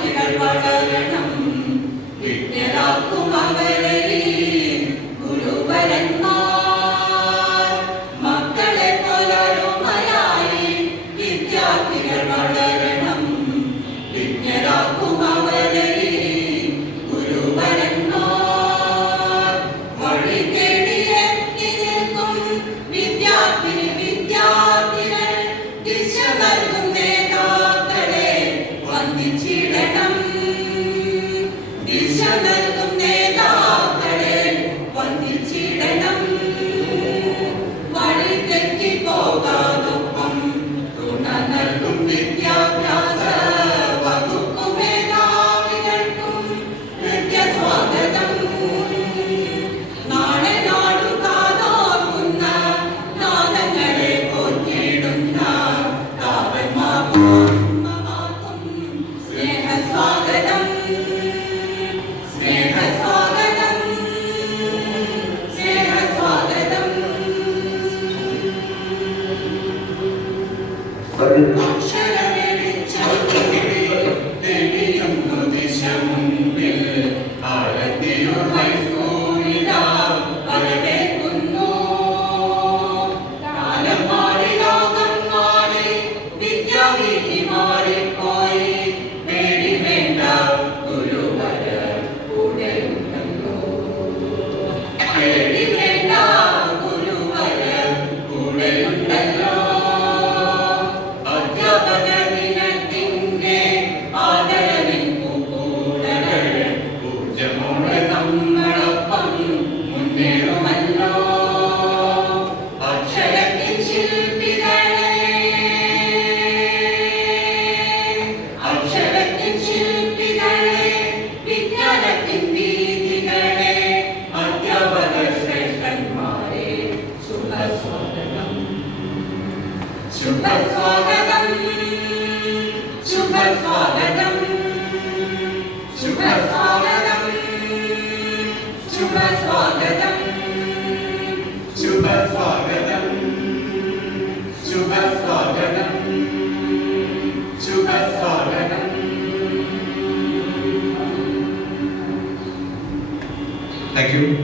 വിദ്യാർത്ഥികൾ വളരണം, വിജ്ഞരാക്കും അവരെ ഗുരുവരന്മാർ. മക്കളെ പോലൊരുമയായി വിദ്യാർത്ഥികൾ വളരണം, വിജ്ഞരാക്കും അവരെ ഗുരുവരന്മാർ. വഴി തേടിയെത്തി നിൽക്കും വിദ്യാർത്ഥികൾ ദിശ നൽകും നേതാക്കളെ വന്ദിച്ചിടണം, ദിശ നൽകും നേതാക്കളെ വന്ദിച്ചിടണം. വഴി തെറ്റി പോകാതൊപ്പം തുണ നൽകും വിദ്യാഭ്യാസ വകുപ്പ് മേധാവികൾക്കും ഹൃദ്യസ്വാഗതം. നാളെ നാടു കാതോർക്കുന്ന നാദങ്ങളെ പോറ്റിയിടുന്ന കാവന്മാർക്കും സ്നേഹസ്വാഗതം, സ്നേഹസ്വാഗതം, സ്നേഹസ്വാഗതം. അക്ഷരവെളിച്ചം തെളിയുന്നു ദിശ മുൻപിൽ. ആലത്തിയൂർ ഹൈസ്കൂളിതാ വരവേൽക്കുന്നു. കാലം മാറി, ലോകം മാറി, വിദ്യാവീഥി മാറിപ്പോയി. പേടി വേണ്ട, ഗുരുവര കൂടെയുണ്ടല്ലോ. പേടി വേണ്ട, ഗുരുവര കൂടെയുണ്ടല്ലോ. അധ്യാപക ദിനത്തിന്റെ ആദരവിൻ പൂക്കൂടകൾ ഊർജമോടെ നമ്മളൊപ്പം മുന്നേറുമല്ലോ. അക്ഷരത്തിൻ ശില്പികളെ, അക്ഷരത്തിൻ ശില്പികളെ, വിജ്ഞാനത്തിൻ വീഥികളെ, അധ്യാപക ശ്രേഷ്ഠന്മാരെ ശുഭസ്വാഗതം, ശുഭസ്വാഗതം, ശുഭസ്വാഗതം, ശുഭസ്വാഗതം, ശുഭസ്വാഗതം, ശുഭസ്വാഗതം, ശുഭസ്വാഗതം, ശുഭസ്വാഗതം. Thank you.